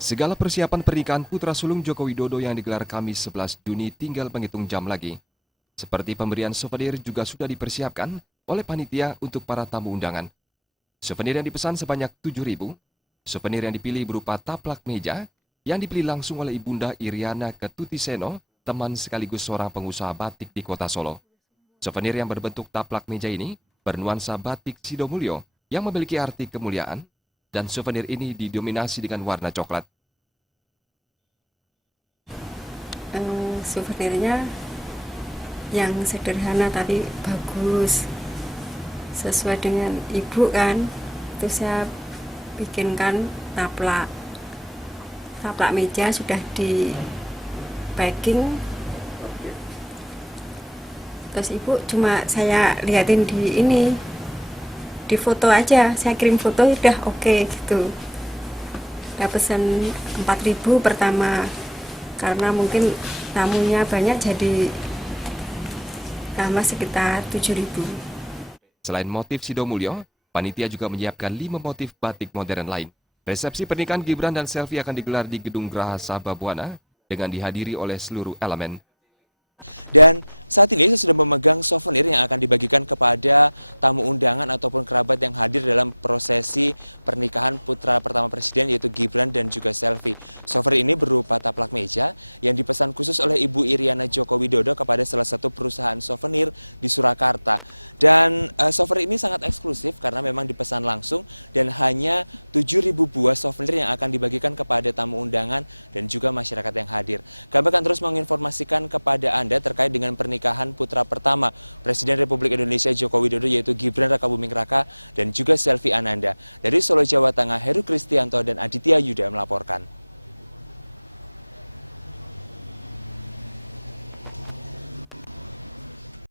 Segala persiapan pernikahan putra sulung Joko Widodo yang digelar Kamis 11 Juni tinggal menghitung jam lagi. Seperti pemberian souvenir juga sudah dipersiapkan oleh panitia untuk para tamu undangan. Souvenir yang dipesan sebanyak 7.000. Souvenir yang dipilih berupa taplak meja yang dipilih langsung oleh Ibunda Iriana Ketutiseno, teman sekaligus seorang pengusaha batik di kota Solo. Souvenir yang berbentuk taplak meja ini bernuansa batik Sidomulyo yang memiliki arti kemuliaan, dan souvenir ini didominasi dengan warna coklat. Souvenirnya yang sederhana tapi bagus, sesuai dengan ibu kan. Itu saya bikinkan taplak meja, sudah di packing. Terus ibu cuma saya liatin di foto aja, saya kirim foto udah oke gitu. Udah pesen 4.000 pertama, karena mungkin tamunya banyak jadi tambah sekitar 7.000. Selain motif Sidomulyo, panitia juga menyiapkan 5 motif batik modern lain. Resepsi pernikahan Gibran dan Selvi akan digelar di Gedung Graha Sababwana dengan dihadiri oleh seluruh elemen. Dan saat ini saya sudah memegang souvenir yang akan dibagikan kepada tamu undangan ataupun kerabat yang hadir dalam prosesi pernikahan putra pertama Presiden, yaitu Gibran dan juga Selvi. Souvenir ini berupa taplak meja yang dipesan khusus oleh Ibu Iriana Joko Widodo kepada salah satu perusahaan souvenir di Surakarta. Dan souvenir ini sangat eksklusif karena memang dipesan langsung dan hanya 7.000 buah souvenir yang akan dibagikan kepada tamu undangan dan juga masyarakat yang hadir. Kami akan terus menginformasikan kepada Anda terkait dengan pernikahan putra pertama Presiden Republik Indonesia Joko Widodo, yaitu Gibran Rakabuming Raka dan juga Selvi Ananda. Dari Solo, Jawa Tengah, Heru Kristianto dan Aditya Yuda melaporkan.